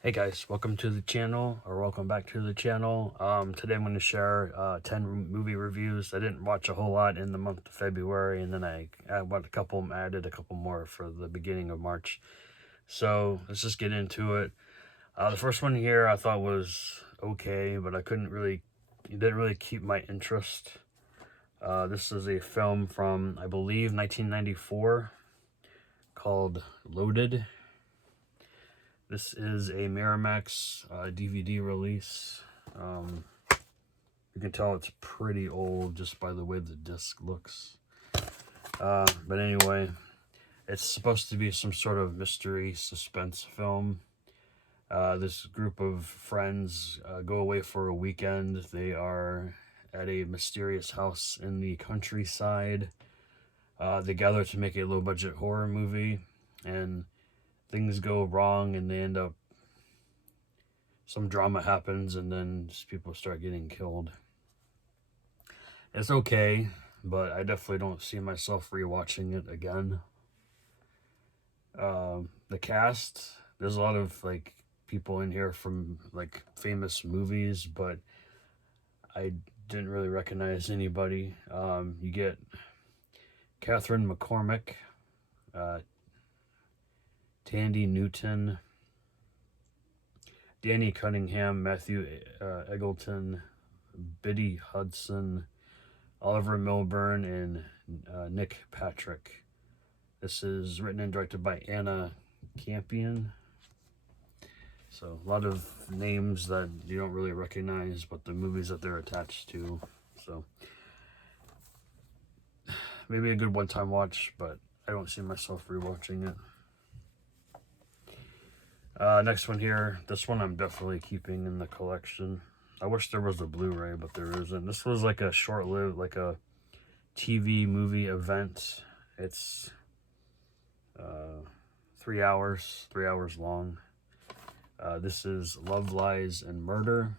Hey guys, welcome to the channel, or welcome back to the channel. Today I'm going to share 10 movie reviews. I didn't watch a whole lot in the month of February, and then I added a couple more for the beginning of March. So let's just get into it. The first one here I thought was okay, but it didn't really keep my interest. This is a film from, I believe, 1994 called Loaded. This is a Miramax DVD release. You can tell it's pretty old just by the way the disc looks. But anyway, it's supposed to be some sort of mystery suspense film. This group of friends go away for a weekend. They are at a mysterious house in the countryside. They gather to make a low-budget horror movie, and things go wrong, and they end up, some drama happens, and then just people start getting killed. It's okay, but I definitely don't see myself rewatching it again. The cast, there's a lot of like people in here from like famous movies, but I didn't really recognize anybody. You get Catherine McCormick, Tandy Newton, Danny Cunningham, Matthew Eggleton, Biddy Hudson, Oliver Milburn, and Nick Patrick. This is written and directed by Anna Campion. So a lot of names that you don't really recognize, but the movies that they're attached to. So maybe a good one-time watch, but I don't see myself rewatching it. Next one here. This one I'm definitely keeping in the collection. I wish there was a Blu-ray, but there isn't. This was like a short-lived, like a TV movie event. It's 3 hours long. This is Love, Lies, and Murder.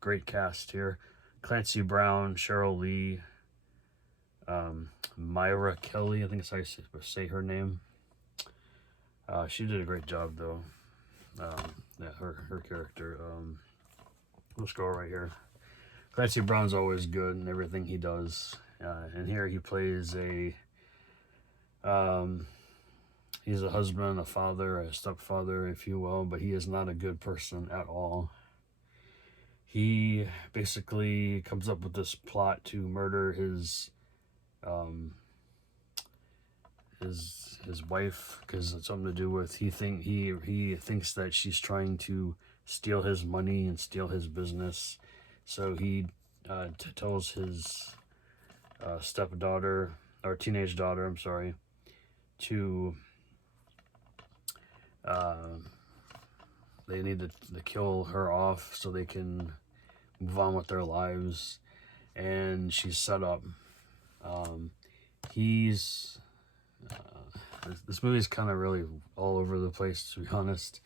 Great cast here. Clancy Brown, Cheryl Lee, Myra Kelly, I think that's how you say her name. She did a great job though. Yeah, her character. Let's go right here. Clancy Brown's always good in everything he does. And here he plays he's a husband, a father, a stepfather, if you will, but he is not a good person at all. He basically comes up with this plot to murder his wife because it's something to do with he thinks that she's trying to steal his money and steal his business. So he tells his stepdaughter, or teenage daughter, I'm sorry, to they need to kill her off so they can move on with their lives. And she's set up. This movie is kind of really all over the place, to be honest.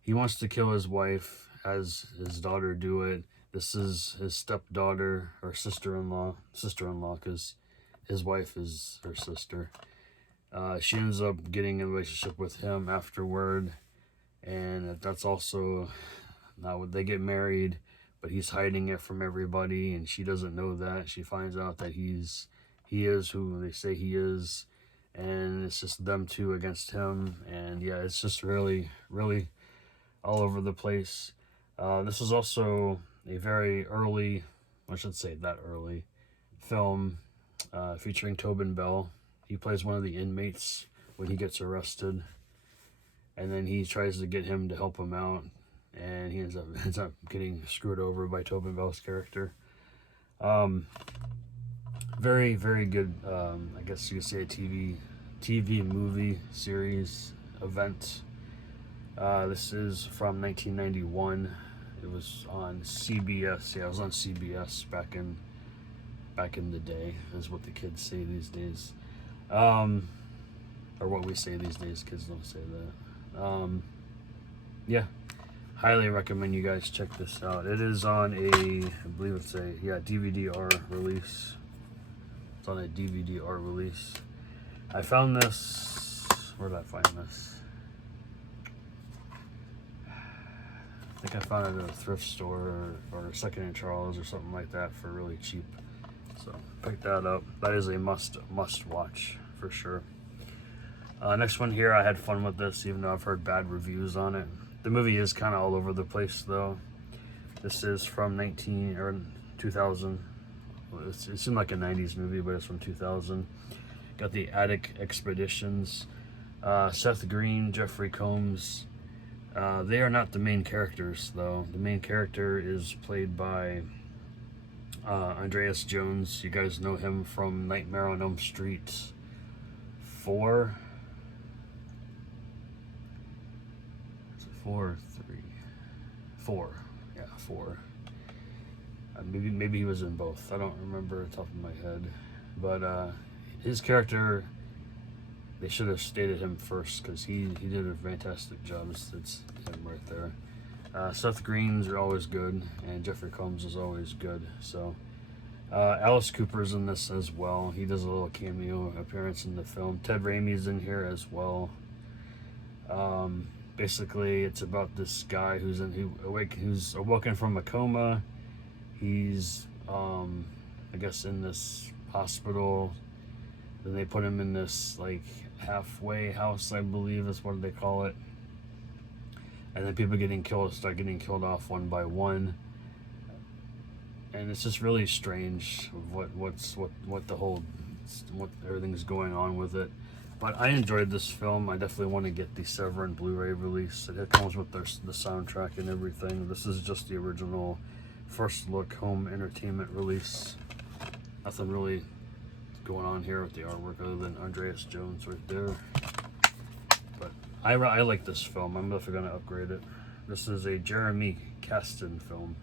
He wants to kill his wife, has his daughter do it. This is his stepdaughter, or sister-in-law, because his wife is her sister. She ends up getting in a relationship with him afterward, and that's also, now they get married, but he's hiding it from everybody, and she doesn't know that. She finds out that he is who they say he is, and it's just them two against him. And yeah, it's just really all over the place. This is also a very early, I shouldn't say that early, film featuring Tobin Bell. He plays one of the inmates when he gets arrested, and then he tries to get him to help him out, and he ends up getting screwed over by Tobin Bell's character. Very good. I guess you could say a TV movie series event. This is from 1991. It was on CBS. Yeah, it was on CBS back in the day, is what the kids say these days. Or what we say these days. Kids don't say that. Yeah, highly recommend you guys check this out. It is on I believe it's a DVD-R release. It's on a DVD-R release. I found this. Where did I find this? think I found it at a thrift store or Second and Charles or something like that for really cheap. So pick that up. That is a must watch for sure. Next one here, I had fun with this, even though I've heard bad reviews on it. The movie is kind of all over the place though. This is from 2000. It seemed like a 90s movie, but it's from 2000. Got the Attic Expeditions. Seth Green, Jeffrey Combs. They are not the main characters though. The main character is played by Andreas Jones. You guys know him from Nightmare on Elm Street 4. Is it 4 or 3? 4. Yeah, 4. Maybe he was in both. I don't remember off the top of my head. But his character, they should have stated him first because he did a fantastic job. It's him right there. Seth Green's are always good, and Jeffrey Combs is always good. So Alice Cooper's in this as well. He does a little cameo appearance in the film. Ted Raimi's in here as well. Basically, it's about this guy who's awoken from a coma. He's I guess in this hospital. Then they put him in this like halfway house, I believe is what they call it. And then people start getting killed off one by one. And it's just really strange what everything's going on with it. But I enjoyed this film. I definitely want to get the Severin Blu-ray release. It comes with the soundtrack and everything. This is just the original first look home entertainment release. Nothing really going on here with the artwork other than Andreas Jones right there. But I like this film. I'm definitely going to upgrade it. This is a Jeremy Kasten film.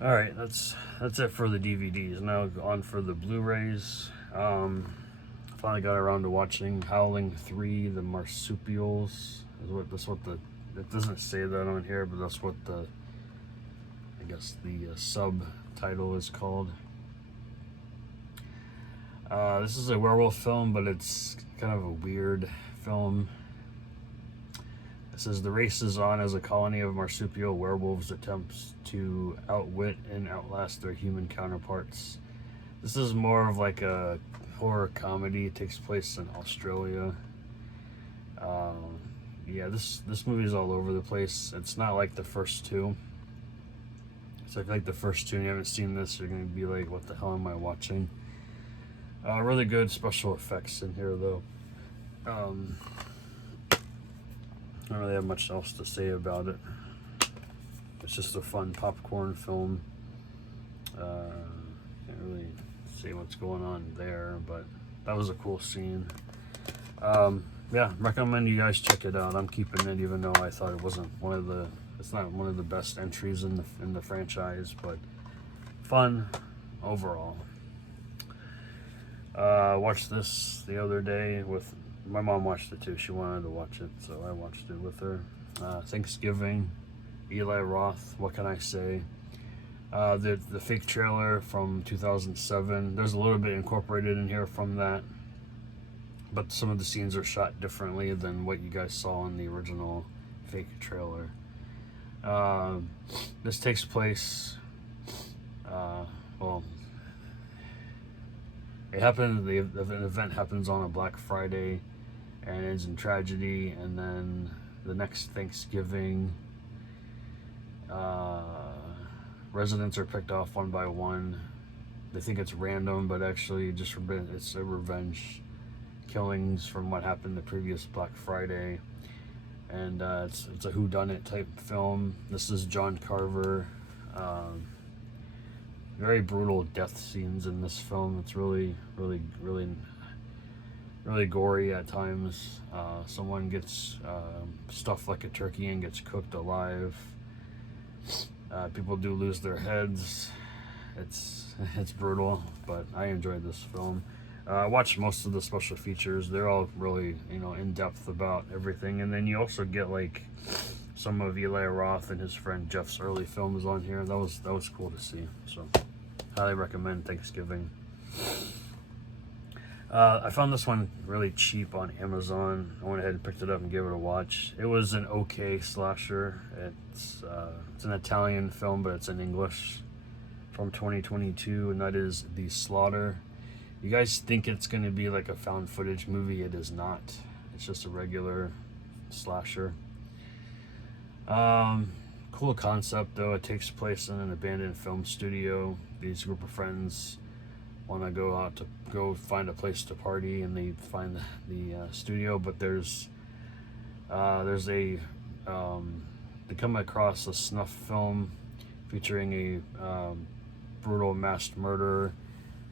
Alright, that's it for the DVDs. Now on for the Blu-rays. Finally got around to watching Howling 3, The Marsupials. It doesn't say that on here, but that's what I guess the subtitle is called. This is a werewolf film, but it's kind of a weird film. It says the race is on as a colony of marsupial werewolves attempts to outwit and outlast their human counterparts. This is more of like a horror comedy. It takes place in Australia. Yeah, this movie is all over the place. It's not like the first two. So if you like the first two and you haven't seen this, you're going to be like, what the hell am I watching? Really good special effects in here, though. I don't really have much else to say about it. It's just a fun popcorn film. Can't really see what's going on there, but that was a cool scene. Yeah, recommend you guys check it out. I'm keeping it, even though I thought it wasn't it's not one of the best entries in the franchise, but fun overall. Watched this the other day with my mom. Watched it too. She wanted to watch it, so I watched it with her. Thanksgiving, Eli Roth. What can I say? The fake trailer from 2007. There's a little bit incorporated in here from that, but some of the scenes are shot differently than what you guys saw in the original fake trailer. This takes place, well, it happened, the event happens on a Black Friday and ends in tragedy, and then the next Thanksgiving, residents are picked off one by one. They think it's random, but actually it's a revenge killings from what happened the previous Black Friday. And it's a whodunit type film. This is John Carver. Very brutal death scenes in this film. It's really gory at times. Someone gets stuffed like a turkey and gets cooked alive. People do lose their heads. It's brutal, but I enjoyed this film. I watched most of the special features. They're all really, in depth about everything. And then you also get like some of Eli Roth and his friend Jeff's early films on here. That was cool to see. So highly recommend Thanksgiving. I found this one really cheap on Amazon. I went ahead and picked it up and gave it a watch. It was an okay slasher. It's an Italian film, but it's in English, from 2022, and that is The Slaughter. You guys think it's going to be like a found footage movie? It is not. It's just a regular slasher. Cool concept though. It takes place in an abandoned film studio. These group of friends want to go out to go find a place to party, and they find the studio, but there's a they come across a snuff film featuring a brutal mass murder,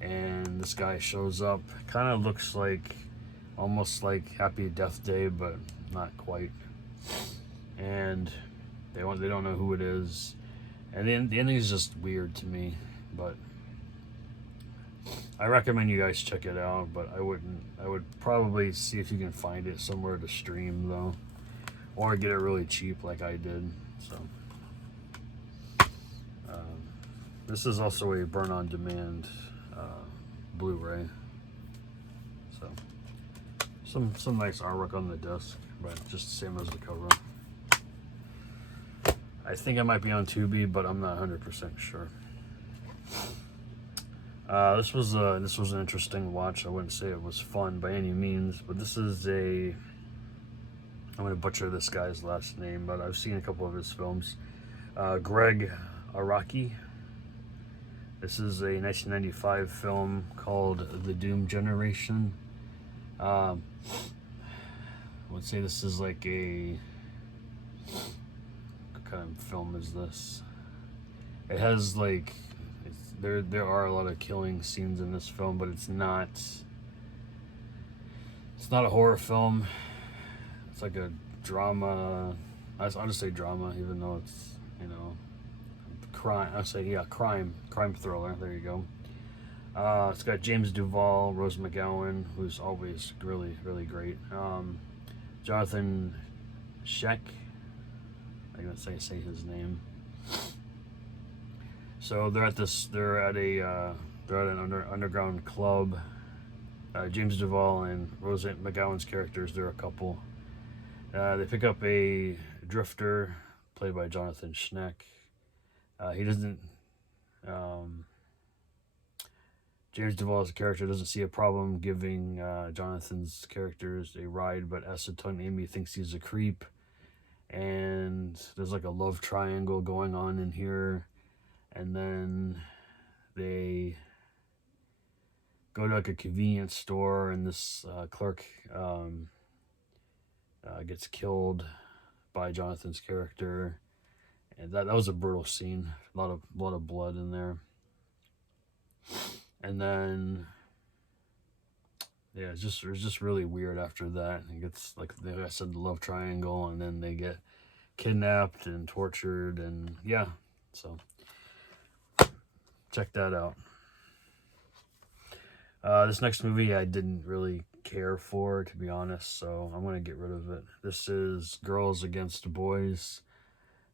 and this guy shows up. Kind of looks like almost like Happy Death Day, but not quite. And they don't know who it is, and then the ending is just weird to me. But I recommend you guys check it out. But I would probably see if you can find it somewhere to stream though, or get it really cheap like I did. So this is also a burn on demand Blu-ray. So some nice artwork on the disc, but just the same as the cover. I think it might be on Tubi, but I'm not 100% sure. This was an interesting watch. I wouldn't say it was fun by any means, but this is I'm going to butcher this guy's last name, but I've seen a couple of his films. Greg Araki. This is a 1995 film called The Doom Generation. I would say this is like what kind of film is this? It has like there are a lot of killing scenes in this film, but it's not a horror film. It's like a drama. I'll just say drama, even though it's, you know, crime. I'll say, yeah, crime thriller. There you go. It's got James Duvall, Rose McGowan, who's always really, really great. Jonathan Sheck. I'm gonna say his name. So they're at an underground club. James Duvall and Rose McGowan's characters, they're a couple. They pick up a drifter played by Jonathan Schneck. He doesn't. James Duvall's character doesn't see a problem giving Jonathan's characters a ride, but Acetone Amy thinks he's a creep. And there's like a love triangle going on in here. And then they go to like a convenience store, and this clerk gets killed by Jonathan's character. And that was a brutal scene. A lot of blood in there. And then yeah, it's just really weird after that. It gets, like I said, the love triangle, and then they get kidnapped and tortured, and yeah, so check that out. This next movie I didn't really care for, to be honest, so I'm gonna get rid of it. This is Girls Against Boys.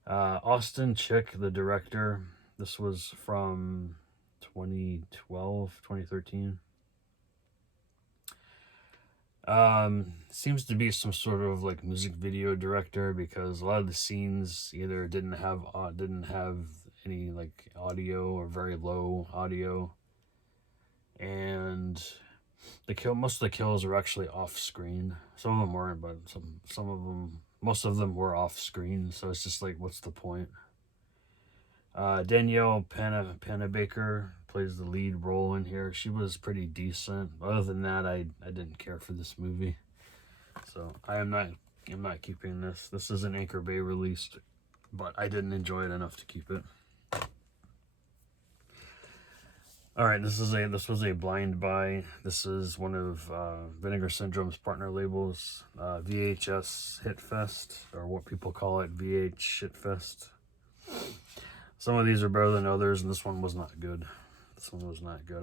Austin Chick, the director. This was from 2012, 2013. Seems to be some sort of like music video director, because a lot of the scenes either didn't have any like audio or very low audio, and most of the kills are actually off screen. Some of them weren't, but most of them were off screen. So it's just like, what's the point? Danielle Panabaker plays the lead role in here. She was pretty decent. Other than that, I didn't care for this movie. So I'm not keeping this. This is an Anchor Bay released, but I didn't enjoy it enough to keep it. All right, this was a blind buy. This is one of Vinegar Syndrome's partner labels, VHS Hit Fest, or what people call it, VH Shit Fest. Some of these are better than others, and this one was not good.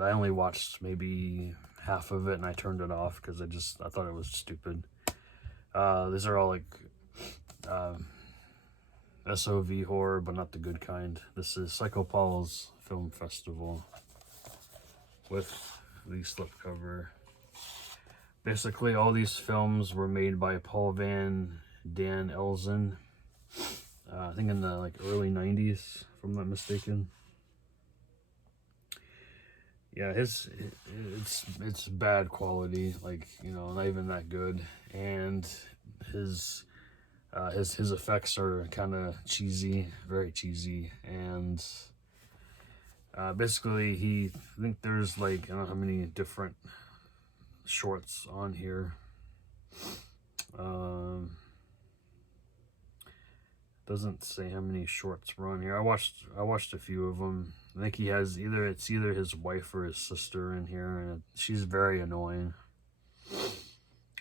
I only watched maybe half of it, and I turned it off because I thought it was stupid. These are all like SOV horror, but not the good kind. This is Psycho Paul's Film Festival with the slipcover. Basically, all these films were made by Paul Van Dan Elzen. I think in the like early 90s, if I'm not mistaken. Yeah, it's bad quality, like, you know, not even that good, and his his effects are kind of cheesy, very cheesy, and basically I think there's like, I don't know how many different shorts on here. Doesn't say how many shorts were on here. I watched a few of them. I think he has either his wife or his sister in here, and she's very annoying.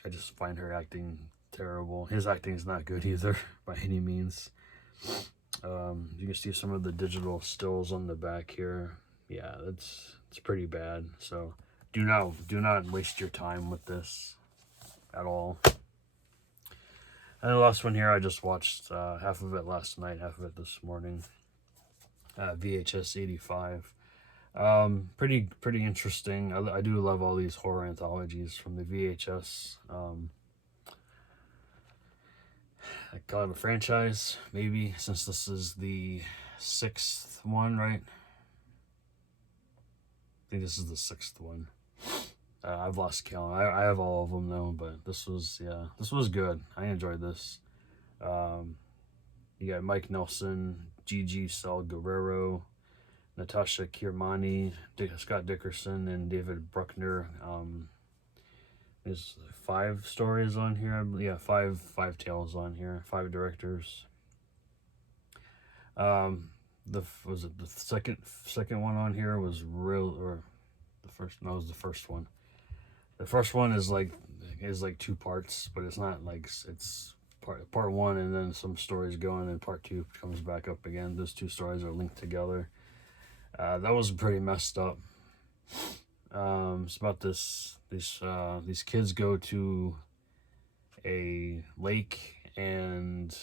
I just find her acting terrible. His acting is not good either by any means. You can see some of the digital stills on the back here. Yeah, it's pretty bad. So do not waste your time with this at all. And the last one here, I just watched half of it last night, half of it this morning. VHS 85. Pretty interesting. I do love all these horror anthologies from the VHS. I call it a franchise, maybe, since this is the 6th one, right? I think this is the 6th one. I've lost count. I have all of them though, but this was good. I enjoyed this. You got Mike Nelson, Gigi Salguero, Natasha Kirmani, Scott Dickerson, and David Bruckner. There's 5 stories on here. Yeah, five tales on here. 5 directors. The second one on here was the first one. The first one is like 2 parts, but it's not like it's part 1, and then some stories go, and then part 2 comes back up again. Those 2 stories are linked together. That was pretty messed up. It's about these kids go to a lake, and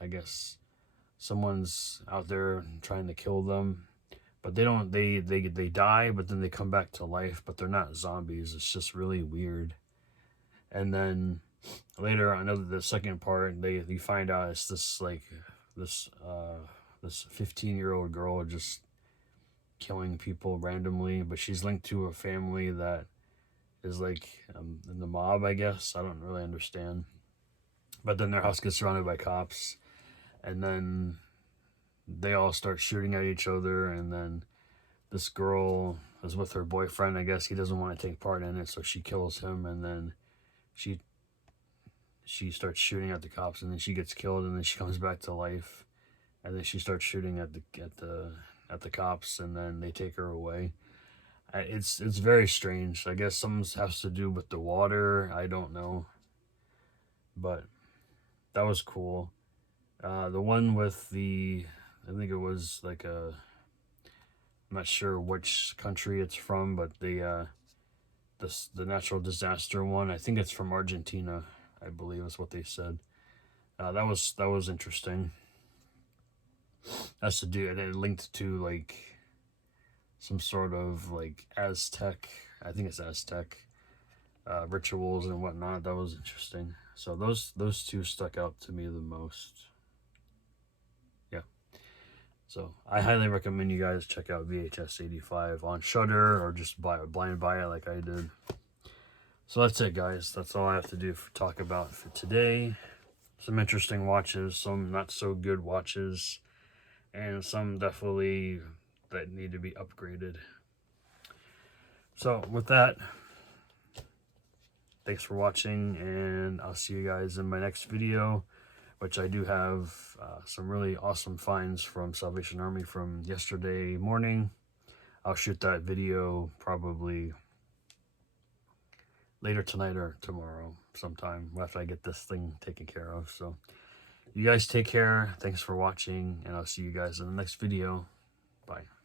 I guess someone's out there trying to kill them. But they don't, they die, but then they come back to life, but they're not zombies. It's just really weird. And then later, the second part, you find out it's this 15-year-old girl just killing people randomly, but she's linked to a family that is like in the mob, I guess. I don't really understand. But then their house gets surrounded by cops, and then they all start shooting at each other, and then this girl is with her boyfriend. I guess he doesn't want to take part in it, so she kills him, and then she starts shooting at the cops, and then she gets killed, and then she comes back to life, and then she starts shooting at the cops, and then they take her away. It's very strange. I guess something has to do with the water. I don't know, but that was cool. The one with I think it was like I'm not sure which country it's from, but the natural disaster one, I think it's from Argentina, I believe is what they said. That was interesting. That's to do, and it linked to like some sort of like Aztec, I think it's Aztec rituals and whatnot. That was interesting. So those 2 stuck out to me the most. Yeah. So I highly recommend you guys check out VHS 85 on Shudder, or just blind buy it like I did. So that's it, guys. That's all I have to talk about for today. Some interesting watches, some not so good watches, and some definitely that need to be upgraded. So with that, thanks for watching, and I'll see you guys in my next video, which I do have some really awesome finds from Salvation Army from yesterday morning. I'll shoot that video probably later tonight or tomorrow sometime after I get this thing taken care of. So you guys take care. Thanks for watching, and I'll see you guys in the next video. Bye.